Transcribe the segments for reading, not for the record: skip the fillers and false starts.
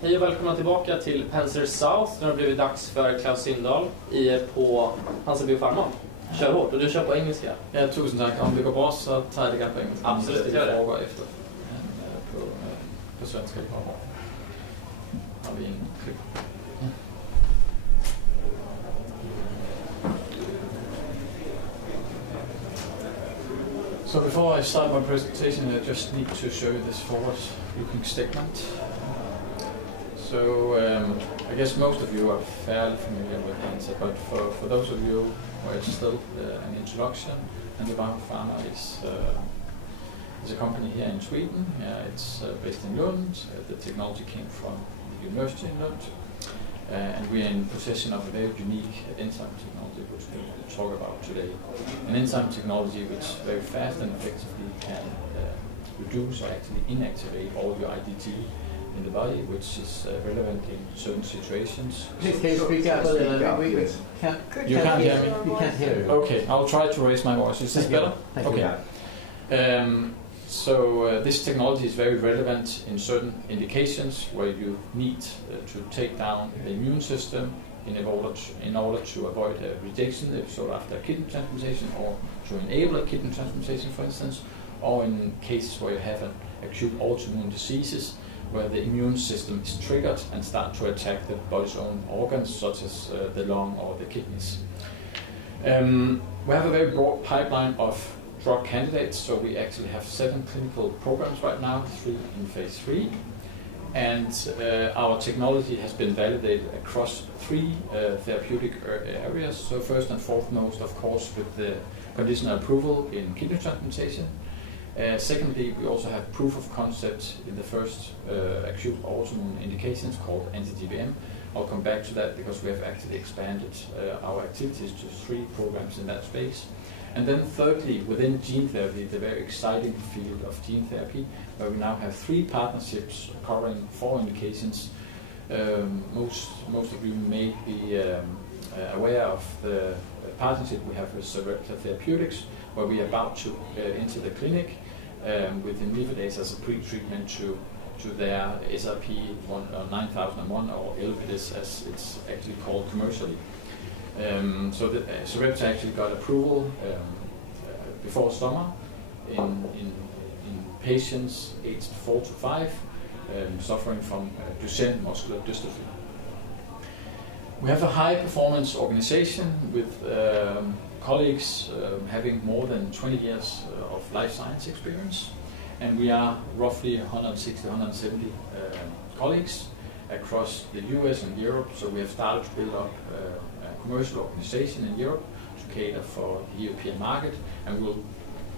Hej och välkomna tillbaka till Penser South. Nu har det blivit dags för Klaus Sindahl på Hansa Biopharma. Kör hårt, och du kör på engelska. Ja, tusen tack. Om det går bra så tar jag det på engelska. Absolut, gör det. Frågor efter på svenska. Har vi en klipp. So before I start my presentation, I just need to show you this forward-looking statement. So I guess most of you are fairly familiar with Hansa, but for those of you where it's still an introduction, and the Biopharma is a company here in Sweden. It's based in Lund. The technology came from the university in Lund, and we are in possession of a very unique enzyme technology, which we'll talk about today. An enzyme technology which very fast and effectively can reduce or actually inactivate all your IgG in the body, which is relevant in certain situations. Please, can you speak up? You can't hear me? We can't hear you. Okay, I'll try to raise my voice. Is this better? Thank okay. You. So this technology is very relevant in certain indications where you need to take down the immune system in order to avoid a rejection episode after a kidney transplantation, or to enable a kidney transplantation, for instance, or in cases where you have an acute autoimmune diseases where the immune system is triggered and start to attack the body's own organs, such as the lung or the kidneys. We have a very broad pipeline of drug candidates, so we actually have 7 clinical programs right now, 3 in phase 3, and our technology has been validated across 3 therapeutic areas. So first and foremost, of course, with the conditional approval in kidney transplantation. Secondly, we also have proof of concept in the first acute autoimmune indications called anti-GBM. I'll come back to that because we have actually expanded our activities to 3 programs in that space. And then thirdly, within gene therapy, the very exciting field of gene therapy, where we now have 3 partnerships covering 4 indications. Most of you may be aware of the partnership we have with Sarepta Therapeutics, where we are about to enter the clinic with imlifidase as a pre-treatment to their SRP 9001, or Elpidis as it's actually called commercially. So Sarepta actually got approval before summer in patients aged 4 to 5 suffering from Duchenne muscular dystrophy. We have a high-performance organization with colleagues having more than 20 years of life science experience, and we are roughly 160-170 colleagues across the US and Europe. So we have started to build up a commercial organization in Europe to cater for the European market, and we'll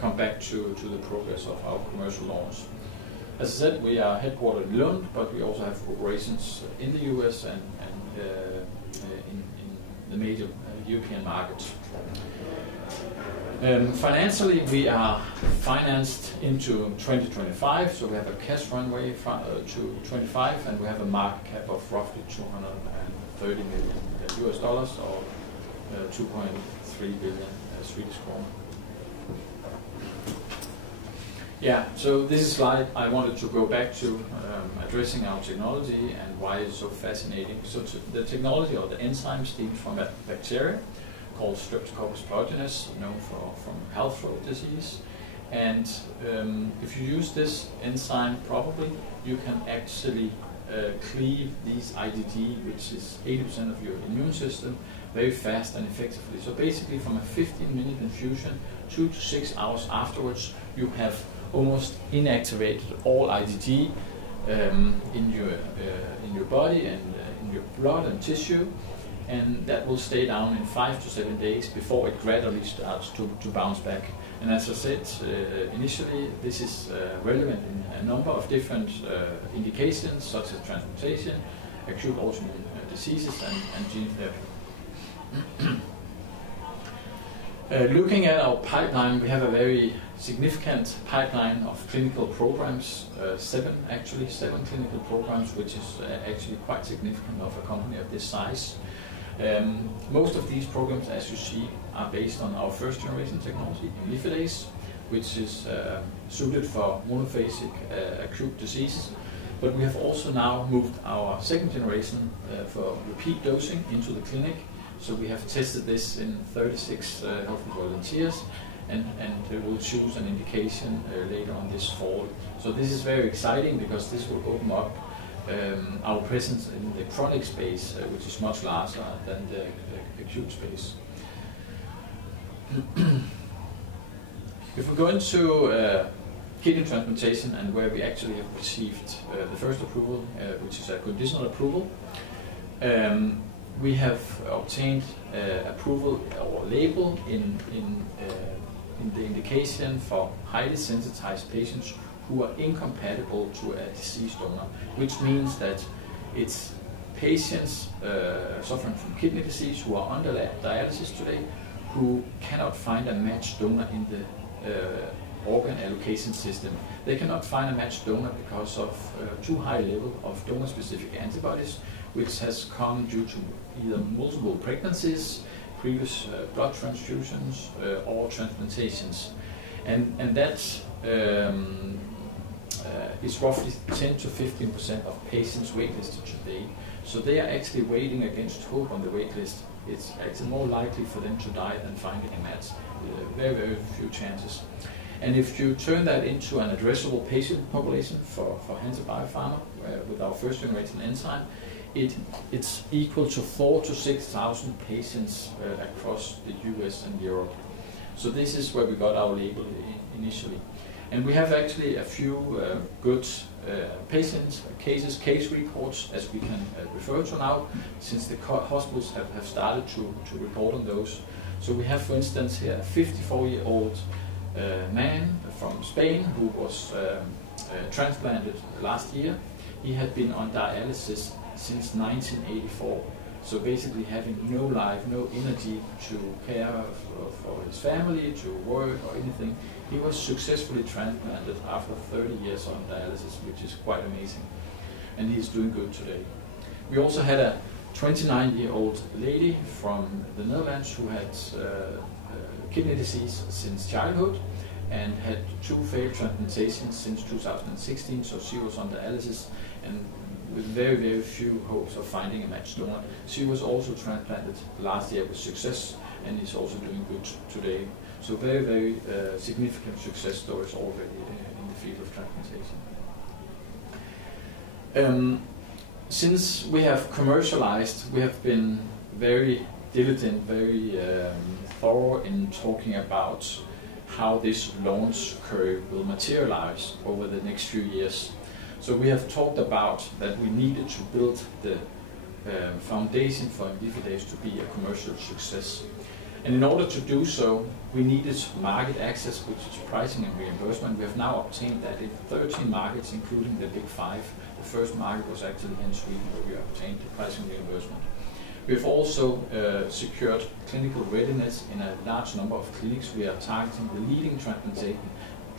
come back to the progress of our commercial launch. As I said, we are headquartered in Lund, but we also have operations in the US and in the major European markets. Financially, we are financed into 2025, so we have a cash runway to 25, and we have a market cap of roughly $230 million US dollars, or 2.3 billion Swedish kronor. Yeah, so this is slide I wanted to go back to addressing our technology and why it's so fascinating. So the technology, or the enzyme, stems from a bacteria called Streptococcus pyogenes, known from health throat disease. And if you use this enzyme properly, you can actually cleave these IgG, which is 80% of your immune system, very fast and effectively. So basically, from a 15-minute infusion, 2 to 6 hours afterwards, you have almost inactivated all IgG in your body and in your blood and tissue, and that will stay down in 5 to 7 days before it gradually starts to bounce back. And as I said initially, this is relevant in a number of different indications, such as transplantation, acute autoimmune diseases, and gene therapy. Looking at our pipeline, we have a very significant pipeline of clinical programs, 7 clinical programs, which is actually quite significant of a company of this size. Most of these programs, as you see, are based on our first generation technology, imlifidase, which is suited for monophasic acute diseases. But we have also now moved our second generation for repeat dosing into the clinic. So we have tested this in 36 healthy volunteers, and we'll choose an indication later on this fall. So this is very exciting because this will open up our presence in the chronic space, which is much larger than the acute space. If we go into kidney transplantation and where we actually have received the first approval, which is a conditional approval, we have obtained approval or label in the indication for highly sensitized patients who are incompatible to a deceased donor, which means that it's patients suffering from kidney disease who are under dialysis today who cannot find a matched donor in the organ allocation system. They cannot find a matched donor because of too high level of donor-specific antibodies, which has come due to either multiple pregnancies, previous blood transfusions, or transplantations. And that is roughly 10 to 15% of patients waitlisted today. So they are actually waiting against hope on the waitlist. It's actually more likely for them to die than finding a match. Very, very few chances. And if you turn that into an addressable patient population for Hansa Biopharma with our first generation enzyme, it's equal to 4,000 to 6,000 patients across the US and Europe. So this is where we got our label initially. And we have actually a few good patient cases, case reports, as we can refer to now, since the hospitals have started to report on those. So we have, for instance, here a 54-year-old man from Spain who was transplanted last year. He had been on dialysis since 1984. So basically having no life, no energy to care for his family, to work or anything. He was successfully transplanted after 30 years on dialysis, which is quite amazing. And he's doing good today. We also had a 29-year-old lady from the Netherlands who had kidney disease since childhood and had 2 failed transplantations since 2016, so she was on dialysis and with very, very few hopes of finding a matched donor. She was also transplanted last year with success and is also doing good today. So very, very significant success stories already in the field of transplantation. Since we have commercialized, we have been very diligent, very thorough in talking about how this launch curve will materialize over the next few years. So we have talked about that we needed to build the foundation for imlifidase to be a commercial success. And in order to do so, we needed market access, which is pricing and reimbursement. We have now obtained that in 13 markets, including the big 5. The first market was actually in Sweden, where we obtained the pricing and reimbursement. We have also secured clinical readiness in a large number of clinics. We are targeting the leading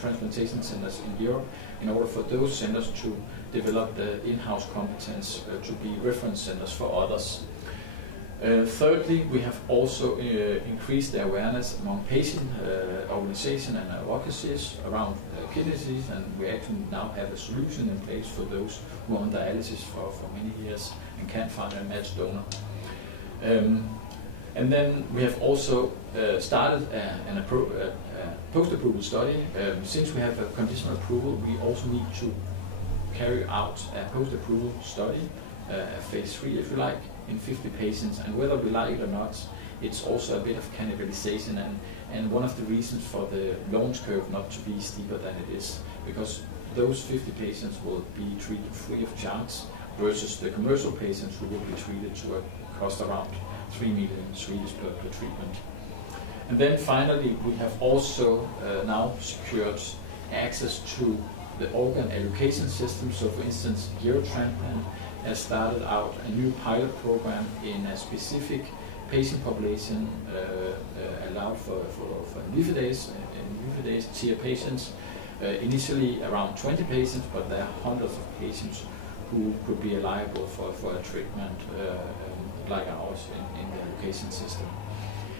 transplantation centers in Europe in order for those centers to develop the in-house competence to be reference centers for others. Thirdly, we have also increased the awareness among patient organizations and advocacies around kidney disease, and we actually now have a solution in place for those who are on dialysis for many years and can't find a matched donor. And then we have also started a post-approval study. Since we have a conditional approval, we also need to carry out a post-approval study, a phase 3 if you like, in 50 patients, and whether we like it or not, it's also a bit of cannibalization, and one of the reasons for the launch curve not to be steeper than it is, because those 50 patients will be treated free of charge versus the commercial patients who will be treated to a cost around 3 million Swedish per treatment. And then finally, we have also now secured access to the organ allocation system. So for instance, Eurotransplant has started out a new pilot program in a specific patient population allowed for imlifidase tier patients. Initially around 20 patients, but there are hundreds of patients who could be liable for a treatment like ours in the allocation system.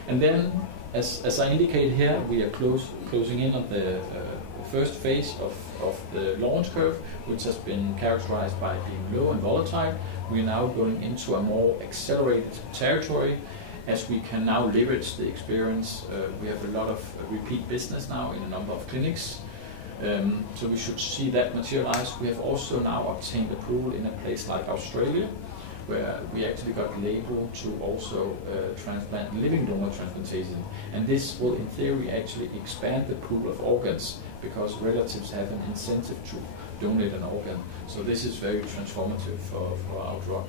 And then, as I indicate here, we are closing in on the first phase of the launch curve, which has been characterized by being low and volatile. We are now going into a more accelerated territory, as we can now leverage the experience. We have a lot of repeat business now in a number of clinics, so we should see that materialize. We have also now obtained approval in a place like Australia, where we actually got label to also transplant living donor transplantation, and this will in theory actually expand the pool of organs, because relatives have an incentive to donate an organ. So this is very transformative for our drug.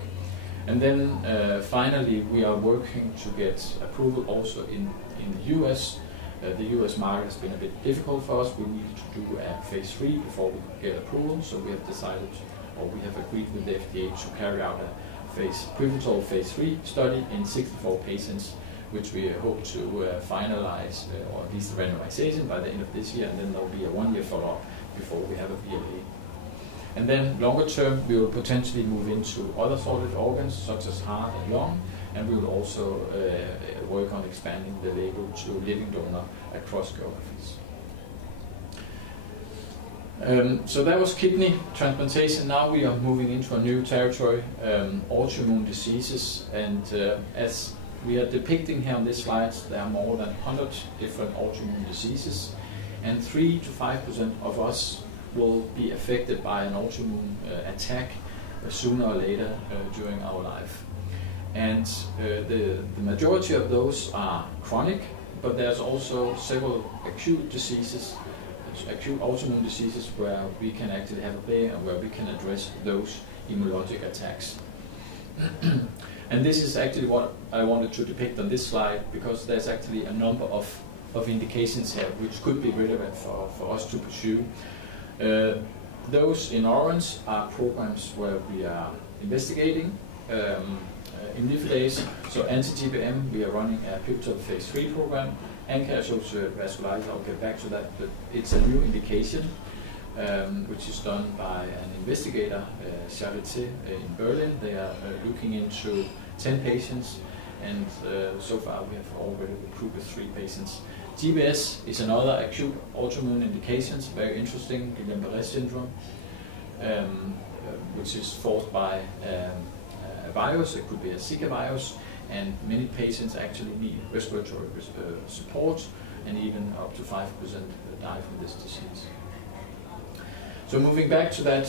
And then finally, we are working to get approval also in the US. The US market has been a bit difficult for us. We needed to do a phase 3 before we could get approval, so we have decided, or we have agreed with the FDA to carry out a pivotal phase 3 study in 64 patients, which we hope to finalize, or at least the randomization by the end of this year, and then there will be a 1-year follow-up before we have a BLA. And then longer term, we will potentially move into other solid organs, such as heart and lung, and we will also work on expanding the label to living donor across geographies. So that was kidney transplantation. Now we are moving into a new territory, autoimmune diseases, and as we are depicting here on this slide, there are more than 100 different autoimmune diseases, and 3 to 5% of us will be affected by an autoimmune attack sooner or later during our life. And the majority of those are chronic, but there's also several acute diseases, acute autoimmune diseases, where we can actually have a play and where we can address those immunologic attacks. And this is actually what I wanted to depict on this slide, because there's actually a number of indications here which could be relevant for us to pursue. Those in orange are programs where we are investigating imlifidase. So anti-GBM, we are running a pivotal phase 3 program. ANCA-associated vasculitis, I'll get back to that, but it's a new indication which is done by an investigator, Charité in Berlin. They are looking into 10 patients, and so far we have already recruited 3 patients. GBS is another acute autoimmune indication, very interesting, Guillain-Barré syndrome, which is caused by a virus. It could be a Zika virus, and many patients actually need respiratory support, and even up to 5% die from this disease. So moving back to that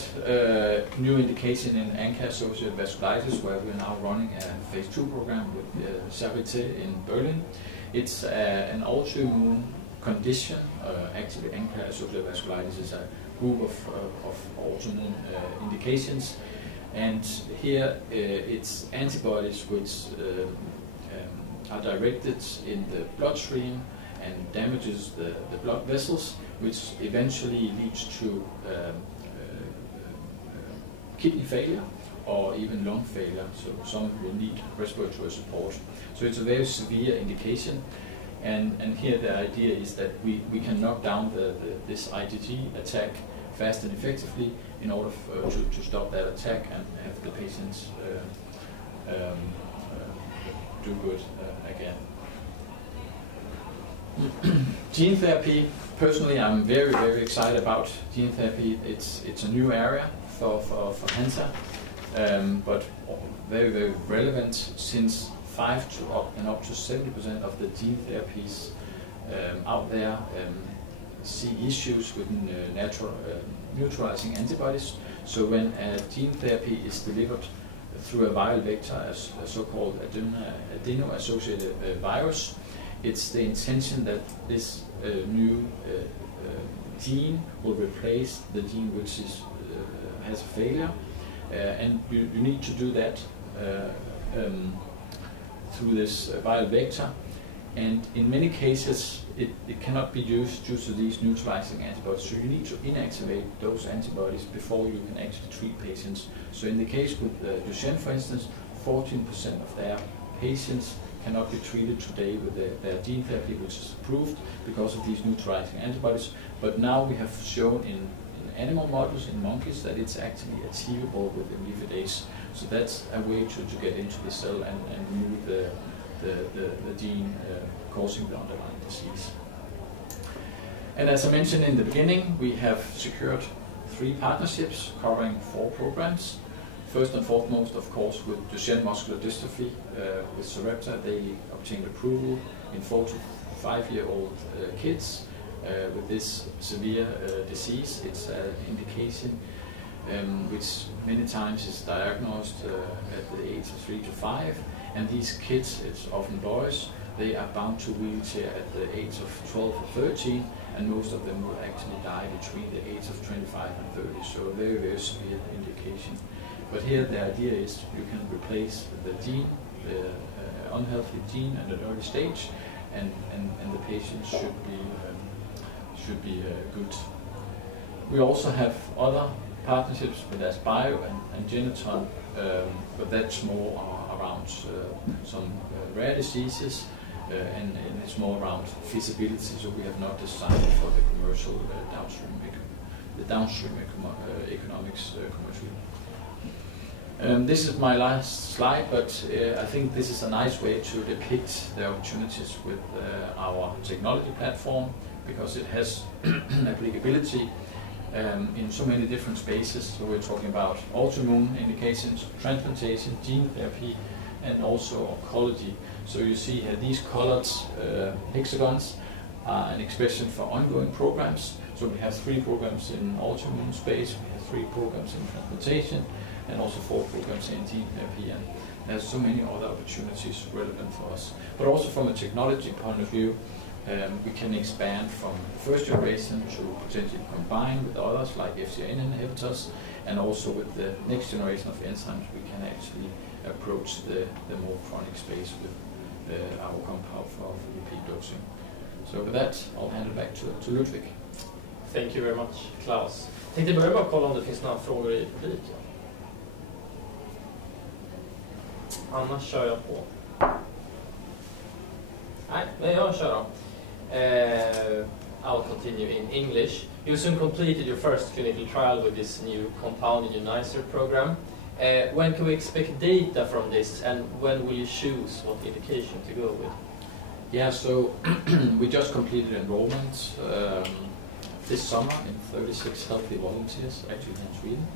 new indication in ANCA-associated vasculitis, where we are now running a phase 2 program with Charité in Berlin. It's an autoimmune condition. Actually, ANCA-associated vasculitis is a group of autoimmune indications. And here it's antibodies which are directed in the bloodstream and damages the blood vessels, which eventually leads to kidney failure or even lung failure. So some will need respiratory support. So it's a very severe indication. And here the idea is that we can knock down this IgG attack fast and effectively in order to stop that attack and have the patients do good again. Gene therapy, personally I'm very, very excited about gene therapy. It's a new area for Hansa, but very, very relevant, since 5 to up to 70% of the gene therapies out there see issues with natural neutralizing antibodies. So when a gene therapy is delivered through a viral vector, a so-called adeno-associated virus, it's the intention that this new gene will replace the gene which has a failure, and you need to do that through this viral vector. And in many cases, it cannot be used due to these neutralizing antibodies. So you need to inactivate those antibodies before you can actually treat patients. So in the case with Duchenne, for instance, 14% of their patients cannot be treated today with their gene therapy, which is approved because of these neutralizing antibodies. But now we have shown in animal models, in monkeys, that it's actually achievable with imlifidase. So that's a way to get into the cell and remove the gene causing the underlying disease. And as I mentioned in the beginning, we have secured 3 partnerships covering 4 programs. First and foremost, of course, with Duchenne muscular dystrophy, with Sarepta, they obtained approval in 4 to 5-year-old kids with this severe disease. It's an indication which many times is diagnosed at the age of 3 to 5, and these kids, it's often boys, they are bound to wheelchair at the age of 12 or 13, and most of them will actually die between the age of 25 and 30, so a very, very severe indication. But here the idea is you can replace the gene, the unhealthy gene at an early stage, and the patient should be good. We also have other partnerships with AskBio and Geneton, but that's more around some rare diseases, and it's more around feasibility. So we have not decided for the commercial downstream economics commercially. This is my last slide, but I think this is a nice way to depict the opportunities with our technology platform, because it has applicability in so many different spaces. So we're talking about autoimmune indications, transplantation, gene therapy, and also oncology. So you see here these colored hexagons are an expression for ongoing programs. So we have 3 programs in autoimmune space, we have 3 programs in transplantation, and also 4 programs in gene therapy, and there's so many other opportunities relevant for us. But also from a technology point of view, we can expand from the first generation to potentially combine with others like FcRn inhibitors, and also with the next generation of enzymes we can actually approach the more chronic space with our compound for repeat dosing. Så med that, I'll hand it back to Ludwig. Thank you very much, Klaus. Jag tänkte börja bara kolla om det finns några frågor i publiken. Annars kör jag på. Nej, men jag kör då. I'll continue in English. You soon completed your first clinical trial with this new compound unionizer program. When can we expect data from this, and when will you choose what indication to go with? Yeah, so we just completed enrollment this summer in 36 healthy volunteers, actually in Sweden.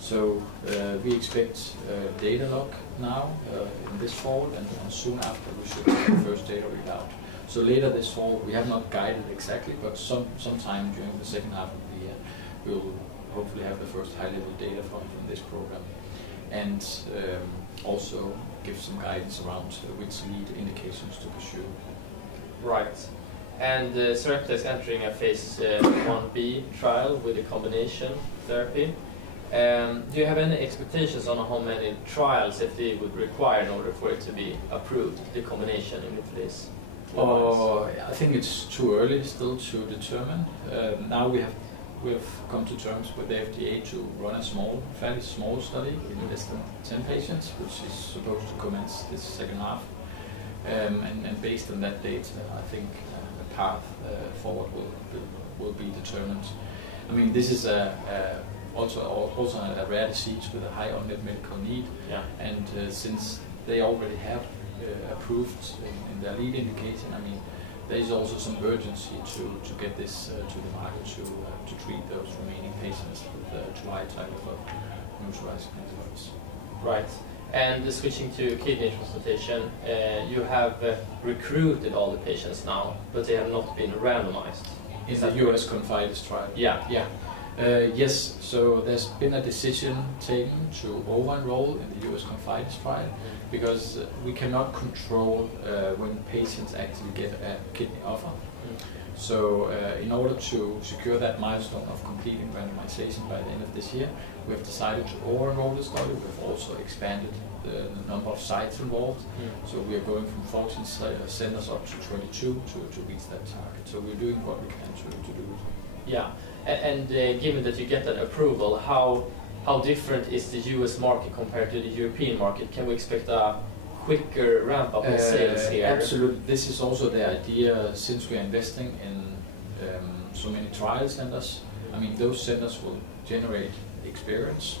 So we expect data log now in this fall, and soon after we should have the first data readout. So later this fall, we have not guided exactly, but sometime during the second half of the year, we'll hopefully have the first high-level data from this program, and also give some guidance around which lead indications to pursue. Right. And Sarepta is entering a phase 1b trial with a combination therapy. Do you have any expectations on how many trials FDA would require in order for it to be approved, the combination imlifidase? I think it's too early still to determine. Now we have come to terms with the FDA to run a fairly small study in less than 10 patients, which is supposed to commence this second half. And based on that data, I think the path forward will be determined. I mean, this is also a rare disease with a high unmet medical need, yeah. And since they already have approved in their lead indication, I mean, there is also some urgency to get this to the market to treat those remaining patients with too high titers of neutralizing antibodies. Right. And switching to kidney transplantation, you have recruited all the patients now, but they have not been randomized. In the US ConfIdeS trial? Yeah. Yeah. Yes, so there's been a decision taken to over-enroll in the US ConfIdeS trial, because we cannot control when patients actually get a kidney offer. So in order to secure that milestone of completing randomization by the end of this year, we have decided to over-enroll the study. We've also expanded the number of sites involved. So we are going from 14 centers up to 22 to reach that target. So we're doing what we can to do it. Yeah, and given that you get that approval, how different is the US market compared to the European market? Can we expect a quicker ramp up in sales here? Absolutely. This is also the idea, since we are investing in so many trial centers. I mean, those centers will generate experience,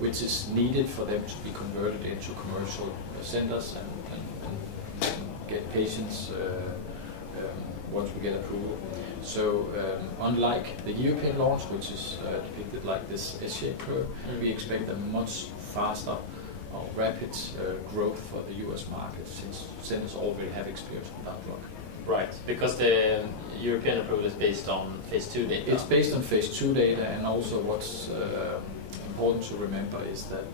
which is needed for them to be converted into commercial centers and get patients once we get approval. So unlike the European launch, which is depicted like this S-shaped curve, we expect a much faster or rapid growth for the US market, since centers already have experience with that drug. Right, because the European approval is based on phase 2 data. It's based on phase 2 data, and also what's important to remember is that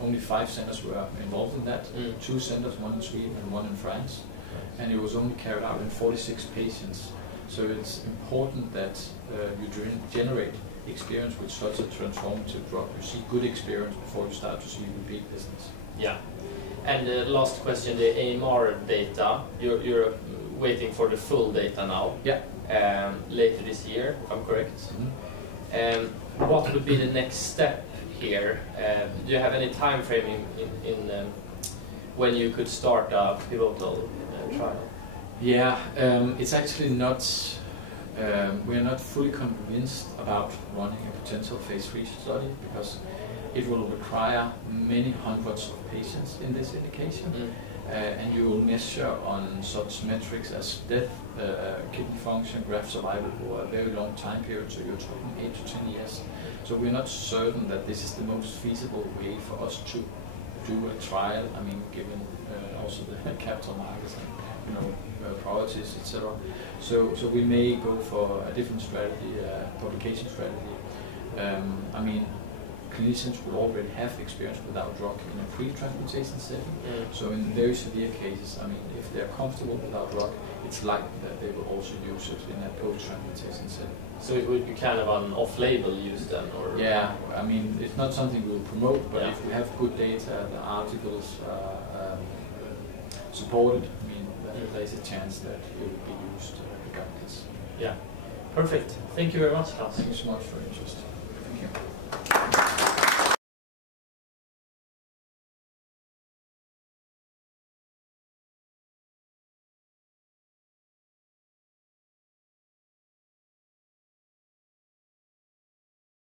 only 5 centers were involved in that. 2 centers, one in Sweden and one in France, and it was only carried out in 46 patients. So it's important that you generate experience with such a transformative drug. You see good experience before you start to see repeat business. Yeah. And the last question, the AMR data, you're waiting for the full data now. Yeah. Later this year, if I'm correct. What would be the next step here? Do you have any time frame in when you could start a pivotal trial? Yeah, it's actually not. We are not fully convinced about running a potential phase 3 study, because it will require many hundreds of patients in this indication, and you will measure on such metrics as death, kidney function, graft survival over a very long time period, so you're talking 8 to 10 years. So we're not certain that this is the most feasible way for us to do a trial. I mean, given also the capital markets and priorities, etc. So we may go for a different strategy, publication strategy. I mean, clinicians will already have experience with our drug in a pre-transplantation setting. So in very severe cases, I mean, if they're comfortable with our drug, it's likely that they will also use it in a post-transplantation setting. So it would be kind of an off-label use then, or? Yeah, I mean, it's not something we'll promote, but if we have good data, the articles supported, I mean, there's a chance that it will be used regardless. Yeah, perfect. Thank you very much, Klaus. Thank you so much for your interest.